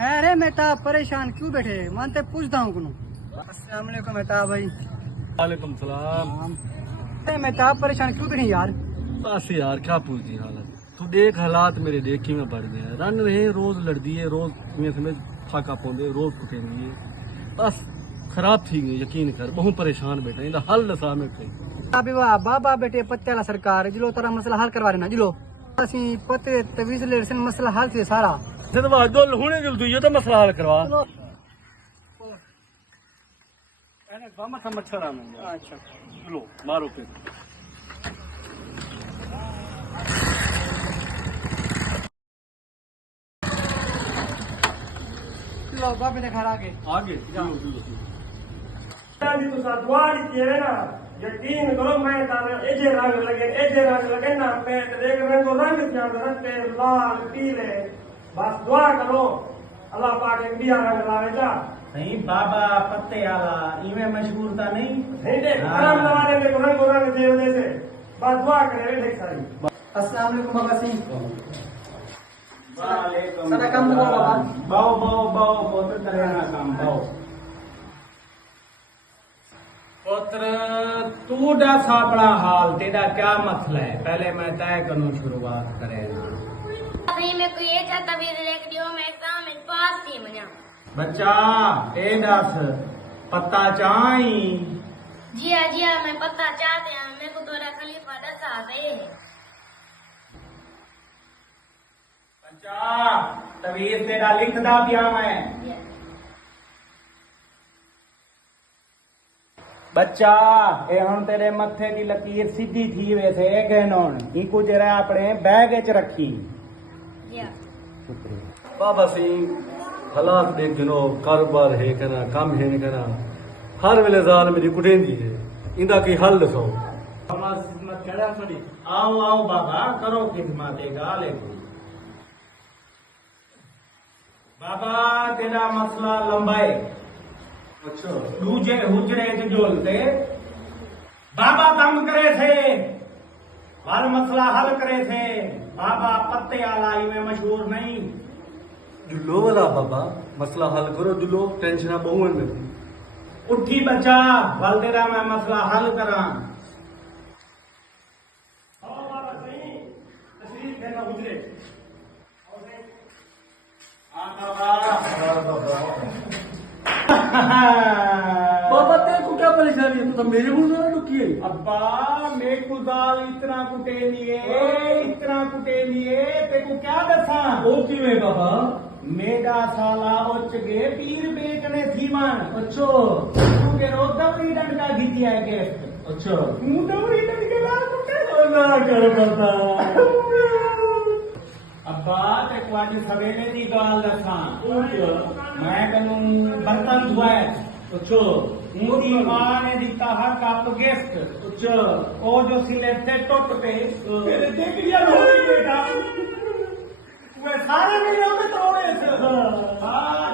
अरे मेहताब परेशान क्यों बैठे मानते पूछता हूँ कुनू। अस्सलाम वालेकुम मेहताब भाई। वालेकुम सलाम। अरे मेहताब परेशान क्यों बैठे यार। बस यार क्या पूछती हालत, तू देख हालात मेरे देखी में बढ़ गए, रन रहे रोज लड़दी है, रोज में समझ फाका पौंदे, रोज कुटेंदी है, बस खराब थी गई, यकीन कर बहुत परेशान बैठा इंदा हल दसा में कहीं। अभी वाह बाबा बेटे पत्ते वाला सरकार जिलो तारा मसला हल करवा देना जिलो असी पत्ते तवीज ले सन मसला हल से सारा जदवा डोल हुने जुल तू ये तो मसला हल करवा। चलो। एने गामा सा मच्छर आ मैं अच्छा चलो मारो पे लो बाबे ने घर आगे आगे चलो चलो जी तुसा दुआ दी है ना, यकीन करो मैं तारे एजे रंग लगे ना पे देख मैं को रंग जान रखते लाल पीले, बस दुआ करो अल्लाह पाक एक दिया रंग लावे जा। नहीं बाबा पत्ते आला इवे मशहूर था नहीं। नहीं दे आराम लवाने में रंग दे वजह से बस दुआ करे वे देख सारी। अस्सलाम वालेकुम बाबा सी। वालेकुम सारा काम करो बाबा। बाओ बहुत करे ना काम बाओ। पुत्र तू दस अपना हाल, तेरा क्या मसला है, पहले मैं तय करूं शुरुआत करे ना। नहीं मैं कोई ऐसा तबीयत देख दियो मैं एग्जाम में पास थी मजा। बच्चा ए दस पत्ता चाही। जिया मैं पता चाहते हैं मेरे को तोरा खलीफा दसा दे। बच्चा तवीर तेरा लिखदा पिया मैं। बच्चा ए हुन तेरे मथे की लकीर सीधी थी वैसे ए कहनोन इको जरा अपने बैग च रखी। जिया शुक्रिया बाबा सिंह हालात देख गिनो, कारोबार है करा काम है नहीं करा, हर वेले जाल मेरी कुटेंदी है, इंदा की हल दसो। आओ आओ बाबा करो खिदमत गाले को। बाबा तेरा मसला लंबा है। अच्छा दूजे हुजड़े च झोलते बाबा तंग करे थे, हर मसला हल करे थे। बाबा पत्ते आला में मशहूर नहीं। जुल्लो वाला बाबा मसला हल करो, जुल्लो टेंशन बहु में उठी बच्चा वल तेरा मैं मसला हल करा। बाबा सही तशरीफ है ना गुजरे बाबा तेरे को क्या परेशानी है, तू तो मेरे मुंह से रुकी है। अब्बा मेरे को दाल इतना कुटे लिए तेरे को क्या दसा। वो क्यों बाबा। मेरा साला उच्च गए पीर बेचने थी मन। अच्छा तू के रोज दवरी डंडा घिटी है गेस्ट। अच्छा तू दवरी डंड के लाल कुटे ना कर पता। अब्बा ते को आज सवेरे दी गाल दसा। मैं कलू बर्तन धुआए। अच्छा मुझी मां ने दिता हर कप गिफ्ट। अच्छा ओ जो सिले थे टुट पे फिर देख लिया रोटी बेटा वे सारे मिले में तोड़े थे। हाँ